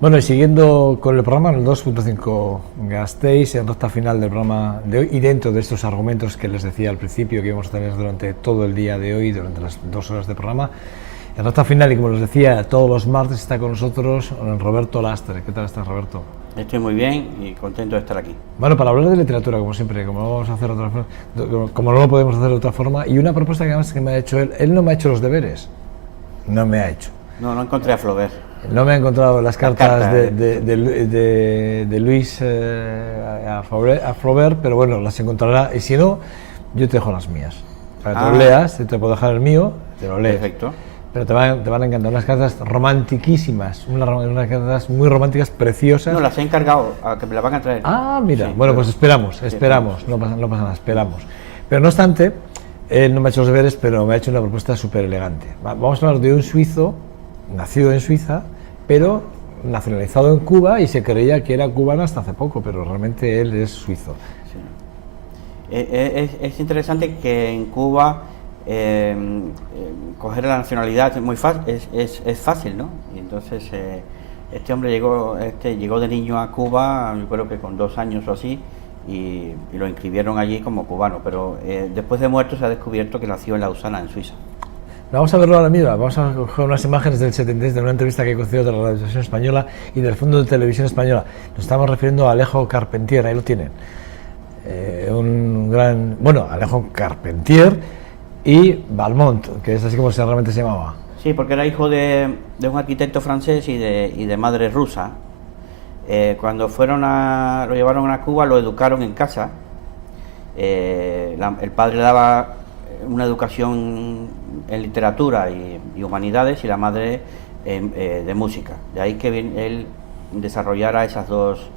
Bueno, y siguiendo con el programa, en el 2.5 Gasteiz, en recta final del programa de hoy, y dentro de estos argumentos que les decía al principio que íbamos a tener durante todo el día de hoy, durante las 2 horas de programa, en recta final, y como les decía, todos los martes está con nosotros Roberto Lastre. ¿Qué tal estás, Roberto? Estoy muy bien y contento de estar aquí. Bueno, para hablar de literatura, como siempre, como no vamos a hacer como no lo podemos hacer de otra forma, y una propuesta que además que me ha hecho él no me ha hecho los deberes, no me ha hecho. No encontré a Flaubert. No me ha encontrado las cartas de Luis a Flaubert, pero bueno, las encontrará, y si no, yo te dejo las mías. Para que te lo leas, te puedo dejar el mío, te lo lees. Perfecto. Pero te van a encantar, unas cartas romantiquísimas, unas cartas muy románticas, preciosas. No, las he encargado, a que me las van a traer. Ah, mira, Sí, bueno, pero... pues esperamos, no pasa nada, esperamos. Pero no obstante, él no me ha hecho los deberes, pero me ha hecho una propuesta súper elegante. Vamos a hablar de un suizo, nacido en Suiza, pero nacionalizado en Cuba, y se creía que era cubano hasta hace poco, pero realmente él es suizo. Sí. Es interesante que en Cuba coger la nacionalidad es muy fácil, es fácil, ¿no? Y entonces este hombre llegó de niño a Cuba, yo creo que con 2 años o así, y lo inscribieron allí como cubano, pero después de muerto se ha descubierto que nació en Lausana, en Suiza. Vamos a verlo ahora mismo, vamos a coger unas imágenes del 73 de una entrevista que he concedido de la Televisión Española y del Fondo de Televisión Española. Nos estamos refiriendo a Alejo Carpentier, ahí lo tienen. Alejo Carpentier y Balmont, que es así como realmente se llamaba. Sí, porque era hijo de un arquitecto francés y de madre rusa. Cuando lo llevaron a Cuba, lo educaron en casa. El padre le daba una educación en literatura y humanidades, y la madre de música. De ahí que él desarrollara esas dos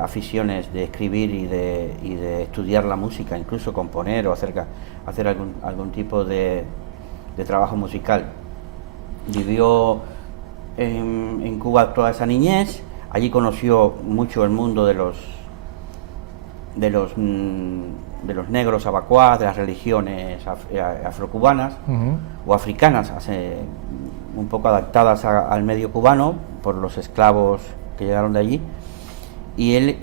aficiones de escribir y de estudiar la música, incluso componer o hacer algún tipo de trabajo musical. Vivió en Cuba toda esa niñez. Allí conoció mucho el mundo de los negros abacuás, de las religiones afrocubanas o africanas, un poco adaptadas al medio cubano por los esclavos que llegaron de allí. Y él,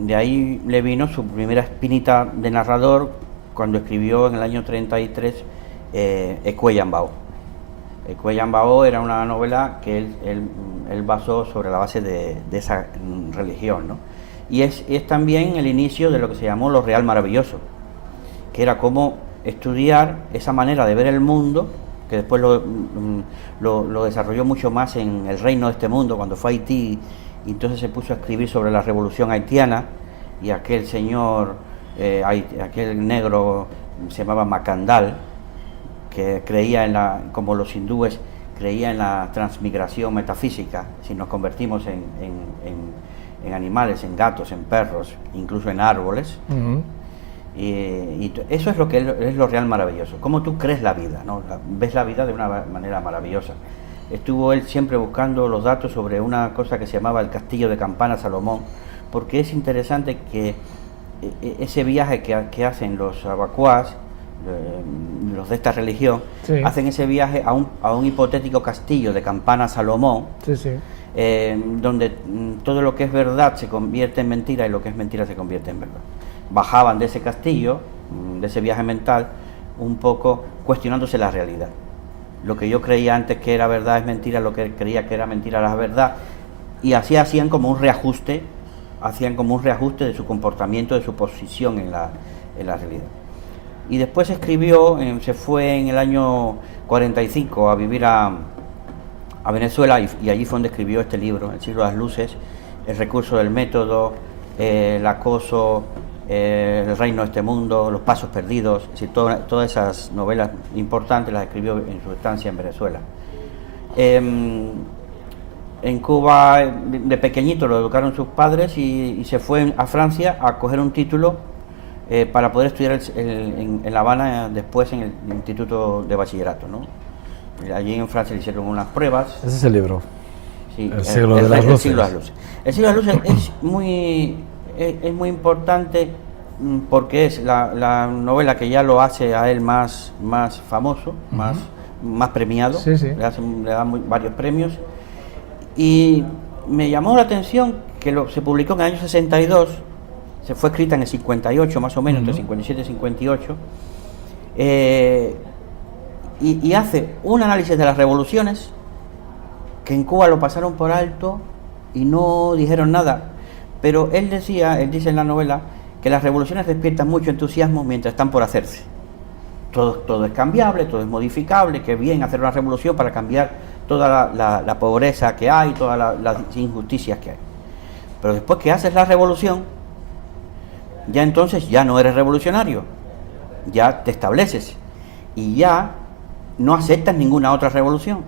de ahí le vino su primera espinita de narrador cuando escribió en el año 33 Ecuellambao. Ecuellambao era una novela que él basó sobre la base de esa religión, ¿no? Y es también el inicio de lo que se llamó lo real maravilloso, que era cómo estudiar esa manera de ver el mundo, que después lo desarrolló mucho más en El reino de este mundo, cuando fue a Haití, y entonces se puso a escribir sobre la revolución haitiana, y aquel señor, aquel negro, se llamaba Macandal, que creía como los hindúes, creía en la transmigración metafísica, si nos convertimos en animales, en gatos, en perros, incluso en árboles. Y eso es lo que es lo real maravilloso. Cómo tú crees la vida, ¿no? Ves la vida de una manera maravillosa. Estuvo él siempre buscando los datos sobre una cosa que se llamaba el Castillo de Campana Salomón, porque es interesante que ese viaje que hacen los abacuás, los de esta religión, sí, hacen ese viaje a un hipotético castillo de Campana Salomón, sí, sí, donde todo lo que es verdad se convierte en mentira y lo que es mentira se convierte en verdad. Bajaban de ese castillo, de ese viaje mental, un poco cuestionándose la realidad. Lo que yo creía antes que era verdad es mentira, lo que creía que era mentira era verdad, y así hacían como un reajuste de su comportamiento, de su posición en la realidad. Y después escribió, se fue en el año 45 a vivir a Venezuela, y allí fue donde escribió este libro, El siglo de las luces, El recurso del método, El acoso, El reino de este mundo, Los pasos perdidos. Es decir, todas esas novelas importantes las escribió en su estancia en Venezuela. En Cuba, de pequeñito, lo educaron sus padres, y se fue a Francia a coger un título para poder estudiar en La Habana, después en el Instituto de Bachillerato, ¿no? Allí en Francia le hicieron unas pruebas. Ese es el libro. Sí, El siglo de las luces. El siglo de las luces. El siglo de las luces es muy importante, porque es la novela que ya lo hace a él más famoso, más premiado. Sí, sí. Le dan varios premios, Y me llamó la atención que se publicó en el año 62, se fue escrita en el 58 más o menos, entre 57 y 58, y hace un análisis de las revoluciones, que en Cuba lo pasaron por alto y no dijeron nada, pero él dice en la novela que las revoluciones despiertan mucho entusiasmo mientras están por hacerse. Todo es cambiable, todo es modificable, que bien hacer una revolución para cambiar toda la pobreza que hay, todas las injusticias que hay. Pero después que haces la revolución, ya entonces ya no eres revolucionario, ya te estableces y ya no aceptas ninguna otra revolución.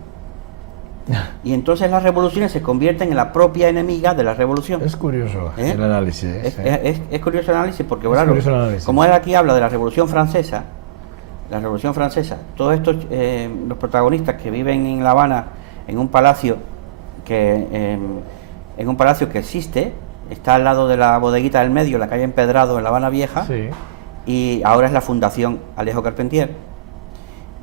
Y entonces las revoluciones se convierten en la propia enemiga de la revolución. Es curioso el análisis. Es curioso el análisis porque, claro, como él aquí habla de la Revolución Francesa, todos estos, los protagonistas que viven en La Habana, en un palacio que existe, está al lado de la bodeguita del medio, la calle Empedrado, en La Habana Vieja, sí. Y ahora es la Fundación Alejo Carpentier.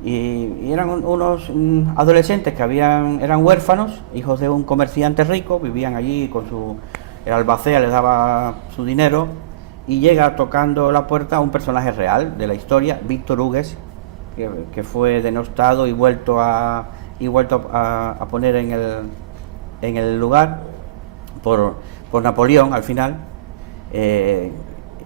Y eran unos adolescentes que eran huérfanos, hijos de un comerciante rico, vivían allí con el albacea les daba su dinero, y llega tocando la puerta a un personaje real de la historia, Víctor Hugues, que fue denostado y vuelto a poner en el lugar por Napoleón al final,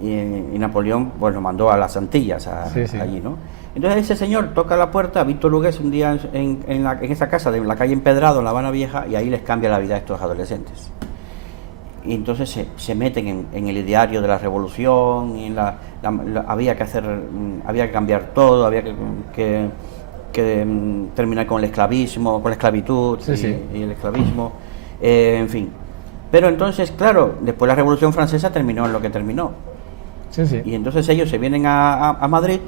y Napoleón pues lo mandó a las Antillas, allí, ¿no? Entonces ese señor toca la puerta a Víctor Hugues un día en esa casa de la calle Empedrado, en La Habana Vieja, y ahí les cambia la vida a estos adolescentes. Y entonces se meten en el ideario de la revolución, y había que cambiar todo, había que terminar con el esclavismo, con la esclavitud y el esclavismo, en fin. Pero entonces, claro, después la Revolución Francesa terminó en lo que terminó. Y entonces ellos se vienen a Madrid,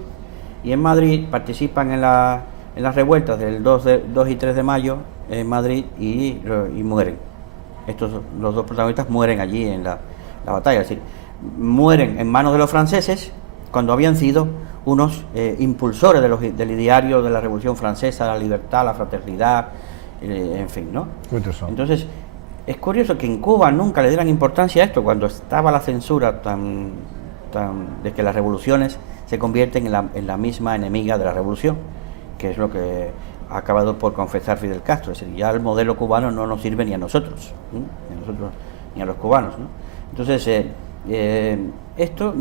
y en Madrid participan en las revueltas del 2 y 3 de mayo en Madrid y mueren. Los dos protagonistas mueren allí en la batalla, es decir, mueren en manos de los franceses cuando habían sido unos impulsores del ideario de la Revolución Francesa, la libertad, la fraternidad, en fin, ¿no? Entonces, es curioso que en Cuba nunca le dieran importancia a esto, cuando estaba la censura de que las revoluciones se convierten en la misma enemiga de la revolución, que es lo que ha acabado por confesar Fidel Castro. Es decir, ya el modelo cubano no nos sirve ni a nosotros, ni a los cubanos, ¿no? Entonces, esto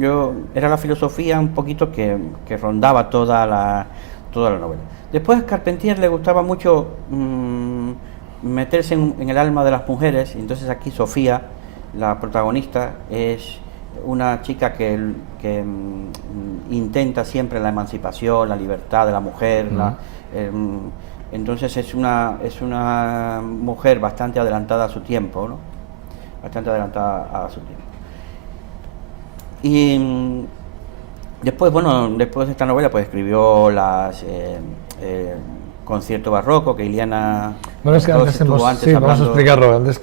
era la filosofía un poquito que rondaba toda la novela. Después a Carpentier le gustaba mucho meterse en el alma de las mujeres, y entonces aquí Sofía, la protagonista, es una chica que intenta siempre la emancipación, la libertad de la mujer, entonces es una mujer bastante adelantada a su tiempo, ¿no? Bastante adelantada a su tiempo. Y después de esta novela, pues escribió Concierto Barroco, que Iliana... Bueno, es que antes vamos a explicarlo. Antes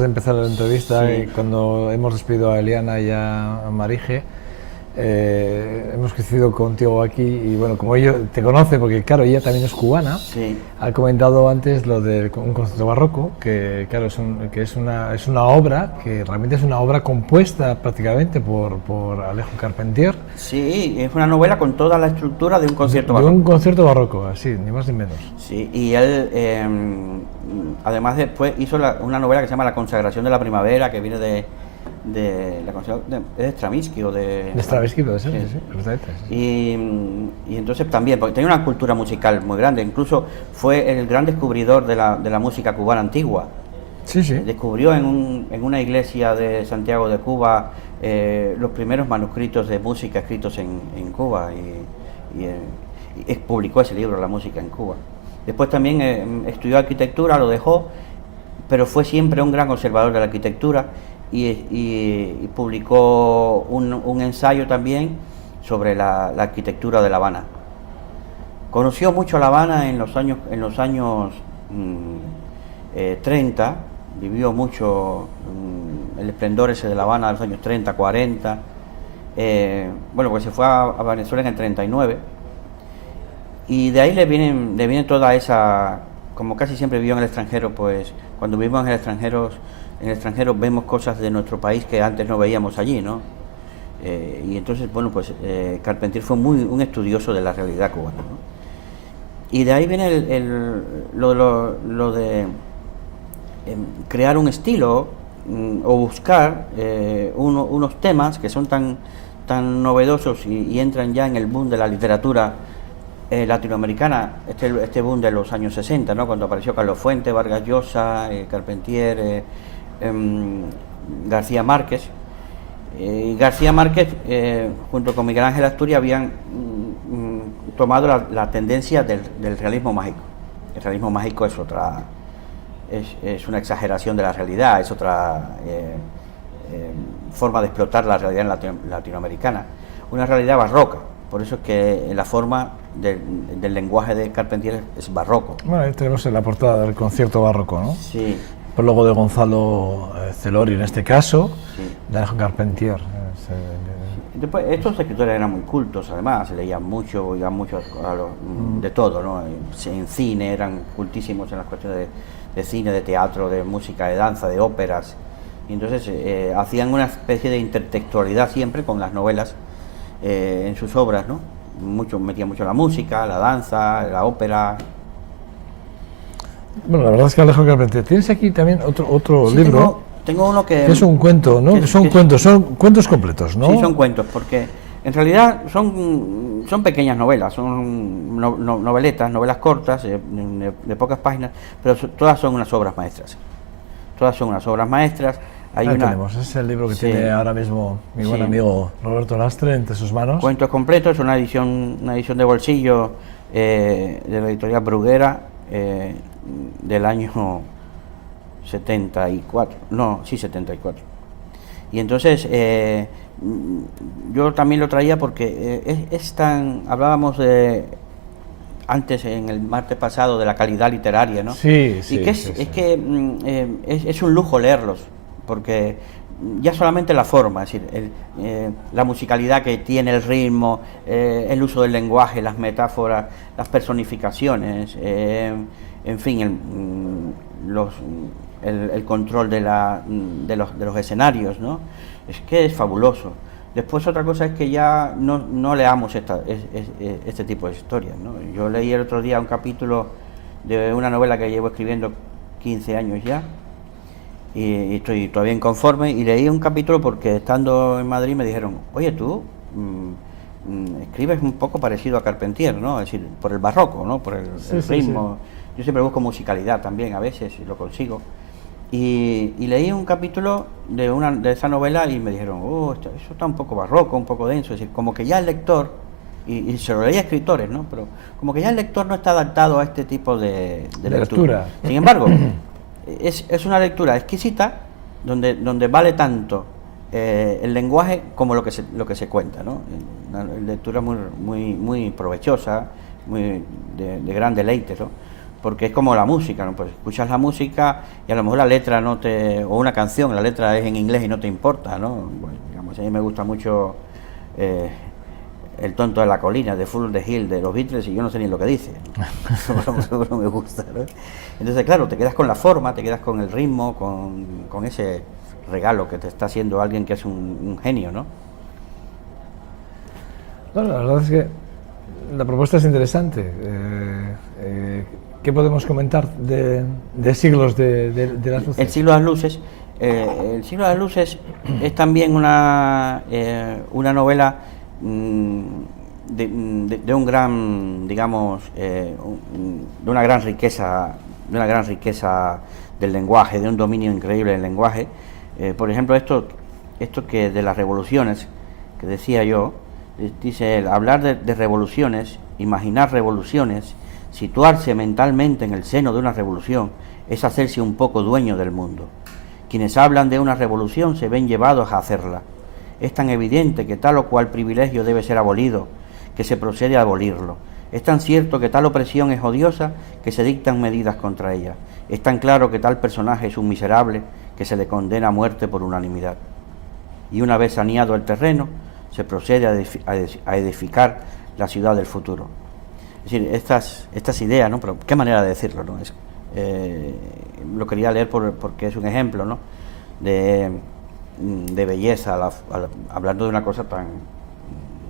de empezar la entrevista, y cuando hemos despedido a Iliana y a Marije, hemos crecido contigo aquí, y bueno, como ella te conoce, porque claro, ella también es cubana, ha comentado antes lo de un concierto barroco, que claro, es una obra, que realmente es una obra compuesta prácticamente por Alejo Carpentier. Sí, es una novela con toda la estructura de un concierto barroco. De un concierto barroco, así, ni más ni menos. Sí, y él además después hizo una novela que se llama La consagración de la primavera, que viene de Stravinsky o de Stravinsky, puede ser, sí. Y entonces también, porque tenía una cultura musical muy grande, incluso fue el gran descubridor de la música cubana antigua. Descubrió en una iglesia de Santiago de Cuba los primeros manuscritos de música escritos en Cuba, y publicó ese libro, La música en Cuba. Después también estudió arquitectura, lo dejó, pero fue siempre un gran observador de la arquitectura, y publicó un ensayo también sobre la arquitectura de La Habana. Conoció mucho La Habana en los años 30, vivió mucho el esplendor ese de La Habana de los años 30, 40, pues se fue a Venezuela en el 39, y de ahí le viene toda esa, como casi siempre vivió en el extranjero, pues cuando vivimos en el extranjero vemos cosas de nuestro país que antes no veíamos allí, ¿no? Y entonces, bueno, pues Carpentier fue un estudioso de la realidad cubana, ¿no? Y de ahí viene lo de crear un estilo o buscar unos temas que son tan novedosos y entran ya en el boom de la literatura latinoamericana, este boom de los años 60, ¿no? Cuando apareció Carlos Fuentes, Vargas Llosa, Carpentier, García Márquez. García Márquez, junto con Miguel Ángel Asturias, habían tomado la tendencia del realismo mágico. El realismo mágico es una exageración de la realidad, es otra forma de explotar la realidad latinoamericana, una realidad barroca. Por eso es que la forma del lenguaje de Carpentier es barroco. Bueno, ahí tenemos en la portada del concierto barroco, ¿no? Sí. Prólogo de Gonzalo Celorio, en este caso, sí. De Alejandro Carpentier. Después, estos escritores eran muy cultos, además, se leían mucho, iban mucho de todo, ¿no? En cine, eran cultísimos en las cuestiones de cine, de teatro, de música, de danza, de óperas. Y entonces hacían una especie de intertextualidad siempre con las novelas en sus obras, ¿no? Metían mucho la música, la danza, la ópera. Bueno, la verdad es que Alejandro Carpentier, tienes aquí también otro sí, libro. Tengo uno que es un cuento, ¿no? Son cuentos completos, ¿no? Sí, son cuentos, porque en realidad son pequeñas novelas, son novelas cortas, de pocas páginas, pero todas son unas obras maestras. Todas son unas obras maestras. Ahí tenemos, ese es el libro que tiene ahora mismo mi buen amigo Roberto Lastre entre sus manos. Cuentos completos, una edición de bolsillo de la editorial Bruguera, del año 74, 74. Y entonces yo también lo traía porque hablábamos antes en el martes pasado de la calidad literaria, ¿no? Sí, y que es un lujo leerlos, porque ya solamente la forma, es decir, la musicalidad que tiene, el ritmo, el uso del lenguaje, las metáforas, las personificaciones, en fin, el control de los escenarios, ¿no? Es que es fabuloso. Después otra cosa es que ya no leamos este tipo de historias, ¿no? Yo leí el otro día un capítulo de una novela que llevo escribiendo 15 años ya, y estoy todavía inconforme, y leí un capítulo porque estando en Madrid me dijeron, oye, tú escribes un poco parecido a Carpentier, ¿no? Es decir, por el barroco, ¿no? Por el ritmo. Sí. Yo siempre busco musicalidad también a veces y lo consigo. Y leí un capítulo de esa novela y me dijeron, eso está un poco barroco, un poco denso. Es decir, como que ya el lector, y se lo leía a escritores, ¿no? Pero como que ya el lector no está adaptado a este tipo de lectura. Sin embargo, es una lectura exquisita donde vale tanto el lenguaje como lo que se cuenta, ¿no? Una lectura muy provechosa, muy de gran deleite, ¿no? Porque es como la música, ¿no? Pues escuchas la música y a lo mejor la letra o una canción, la letra es en inglés y no te importa, ¿no? Bueno, digamos, a mí me gusta mucho El tonto de la colina, de Fool on the Hill, de los Beatles, y yo no sé ni lo que dice, ¿no? No me gusta, ¿no? Entonces, claro, te quedas con la forma, te quedas con el ritmo, con ese regalo que te está haciendo alguien que es un genio, ¿no? Bueno, la verdad es que la propuesta es interesante. ¿Qué podemos comentar de siglos de las luces? El siglo de las luces. El siglo de las luces es también una novela de un gran, digamos, de una gran riqueza del lenguaje, de un dominio increíble del lenguaje. Por ejemplo, esto que de las revoluciones que decía yo, dice él, hablar de revoluciones, imaginar revoluciones, situarse mentalmente en el seno de una revolución es hacerse un poco dueño del mundo. Quienes hablan de una revolución se ven llevados a hacerla. Es tan evidente que tal o cual privilegio debe ser abolido, que se procede a abolirlo. Es tan cierto que tal opresión es odiosa, que se dictan medidas contra ella. Es tan claro que tal personaje es un miserable, que se le condena a muerte por unanimidad. Y una vez saneado el terreno, se procede a edificar la ciudad del futuro. Es decir, estas ideas, ¿no? Pero qué manera de decirlo, ¿no? lo quería leer porque es un ejemplo, ¿no?, de belleza, hablando de una cosa tan,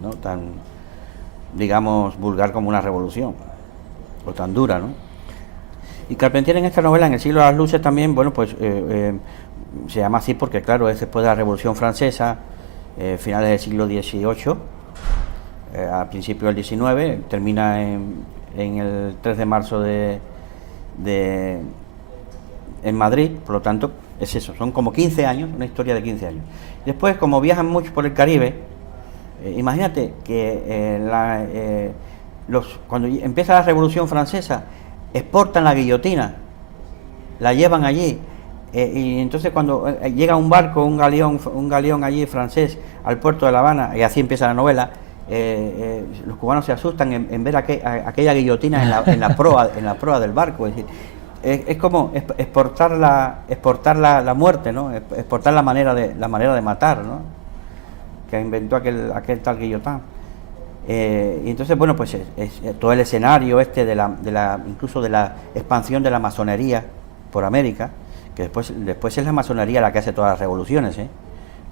¿no?, tan, digamos, vulgar como una revolución, o tan dura, ¿no? Y Carpentier en esta novela, en El siglo de las luces, también, bueno, pues se llama así porque, claro, es después de la Revolución Francesa, finales del siglo XVIII, a principios del XIX, termina en el 3 de marzo en Madrid, por lo tanto, es eso, son como 15 años, una historia de 15 años. Después, como viajan mucho por el Caribe, imagínate que cuando empieza la Revolución Francesa, exportan la guillotina, la llevan allí, y entonces cuando llega un barco, un galeón allí francés al puerto de La Habana, y así empieza la novela, los cubanos se asustan en ver aquella guillotina en la proa del barco. Es decir, es como exportar la muerte, ¿no?, exportar la manera de matar, ¿no?, que inventó aquel tal Guillotin. Y entonces, bueno, pues es todo el escenario incluso de la expansión de la masonería por América, que después es la masonería la que hace todas las revoluciones,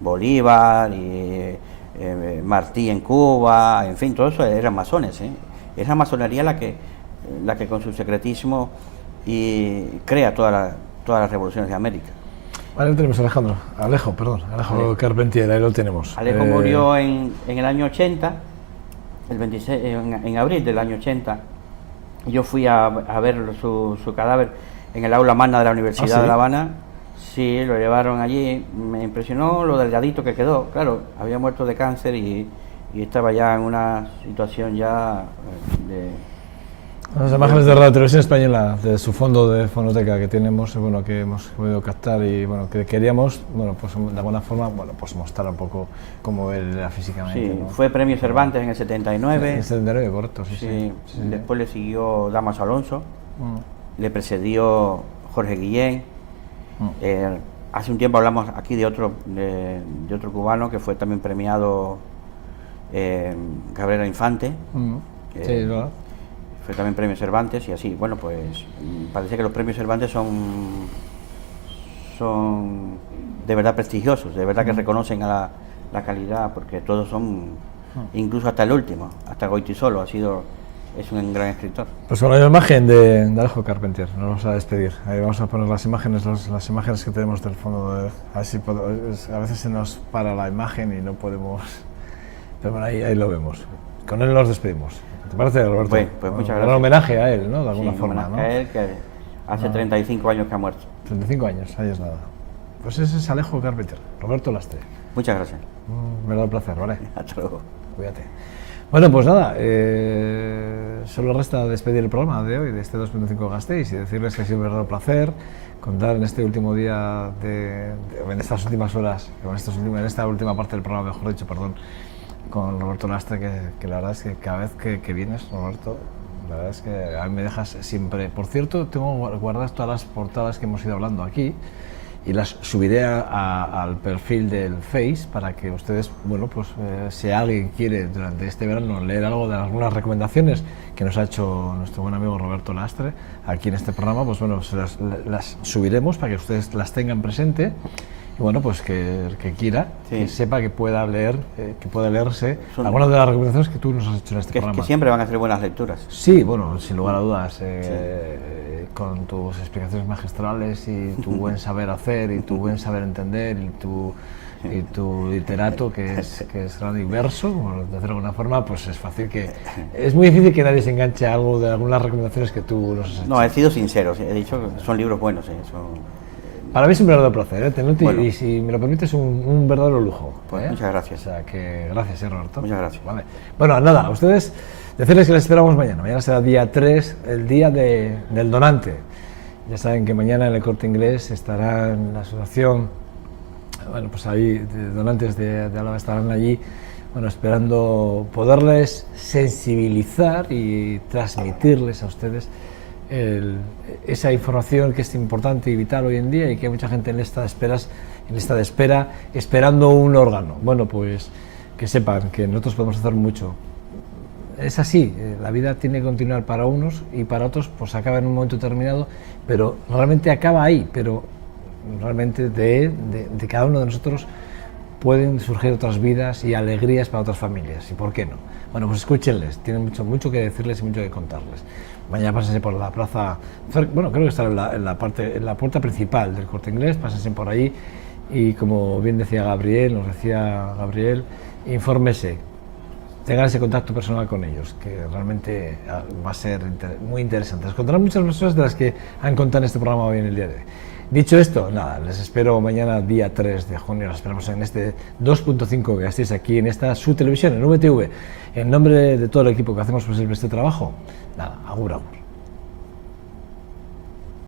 Bolívar y Martí en Cuba, en fin, todo eso eran masones, Es la masonería la que con su secretismo crea todas las revoluciones de América. Vale, lo tenemos, Alejo Carpentier, ahí lo tenemos. Alejo murió en el año 80, el 26, en abril del año 80. Yo fui a ver su cadáver en el aula magna de la Universidad ¿sí? de La Habana. Sí, lo llevaron allí. Me impresionó lo delgadito que quedó. Claro, había muerto de cáncer y estaba ya en una situación ya Las imágenes de Radio Televisión Española, de su fondo de fonoteca que tenemos, bueno, que hemos podido captar y bueno, que queríamos, bueno, pues de alguna forma, bueno, pues mostrar un poco cómo él era físicamente. Sí, ¿no? fue premio Cervantes en el 79. En el 79, correcto, sí. Sí. Después le siguió Damaso Alonso, le precedió Jorge Guillén. Hace un tiempo hablamos aquí de otro cubano que fue también premiado, Cabrera Infante. Sí, es verdad. Fue también premio Cervantes y así. Bueno, pues parece que los premios Cervantes son de verdad prestigiosos, de verdad que reconocen a la calidad, porque todos son, incluso hasta el último, hasta Goytisolo es un gran escritor. Pues con la imagen de Alejo Carpentier nos vamos a despedir. Ahí vamos a poner las imágenes que tenemos del fondo. A veces se nos para la imagen y no podemos, pero bueno, ahí lo vemos. Con él nos despedimos. ¿Te parece, Roberto? Pues muchas gracias. Un homenaje a él, ¿no? De alguna sí, forma, un homenaje a él, que hace 35 años que ha muerto. 35 años, ahí es nada. Pues ese es Alejo Carpentier, Roberto Lastre. Muchas gracias. Un verdadero placer, ¿vale? Hasta luego. Cuídate. Bueno, pues nada, solo resta despedir el programa de hoy, de este 2.5 Gasteiz, y decirles que ha sido un verdadero placer contar en este último día, en estas últimas horas, en esta última parte del programa, mejor dicho, perdón, con Roberto Lastre, que la verdad es que cada vez que vienes, Roberto, la verdad es que a mí me dejas siempre. Por cierto, tengo guardadas todas las portadas que hemos ido hablando aquí y las subiré al perfil del Face para que ustedes, bueno, pues si alguien quiere durante este verano leer algo de algunas recomendaciones que nos ha hecho nuestro buen amigo Roberto Lastre aquí en este programa, pues bueno, las subiremos para que ustedes las tengan presente. Y bueno, pues que el que quiera, que sepa que pueda leer, que pueda leerse algunas de las recomendaciones que tú nos has hecho en este programa. Que siempre van a ser buenas lecturas. Sí, bueno, sin lugar a dudas, con tus explicaciones magistrales y tu buen saber hacer y tu buen saber entender y tu literato que es grande y verso, por decirlo de alguna forma, pues es fácil es muy difícil que nadie se enganche a algo de algunas recomendaciones que tú nos has hecho. No, he sido sincero, he dicho que son libros buenos, Para mí es un verdadero placer, tenerte, bueno, y si me lo permites, un verdadero lujo. Pues muchas gracias. O sea, que gracias, Roberto. Muchas gracias. Vale. Bueno, nada, a ustedes decirles que les esperamos mañana. Mañana será día 3, el día del donante. Ya saben que mañana en el Corte Inglés estará en la asociación, bueno, pues ahí, de donantes de Álava estarán allí, bueno, esperando poderles sensibilizar y transmitirles a ustedes esa información que es importante y vital hoy en día y que hay mucha gente en lista de espera esperando un órgano. Bueno, pues que sepan que nosotros podemos hacer mucho es así, la vida tiene que continuar para unos y para otros pues acaba en un momento determinado, pero realmente acaba ahí, pero realmente de cada uno de nosotros pueden surgir otras vidas y alegrías para otras familias, y por qué no. Bueno, pues escúchenles, tienen mucho que decirles y mucho que contarles. Mañana pásense por la plaza, bueno, creo que está en la puerta principal del Corte Inglés, pásense por ahí y, como bien decía Gabriel, infórmese, tengan ese contacto personal con ellos, que realmente va a ser muy interesante. Les contarán muchas cosas de las que han contado en este programa hoy, en el día de hoy. Dicho esto, nada, les espero mañana, día 3 de junio, les esperamos en este 2.5 que estéis aquí en esta su televisión, en VTV. En nombre de todo el equipo que hacemos posible este trabajo, nada, agur, agur.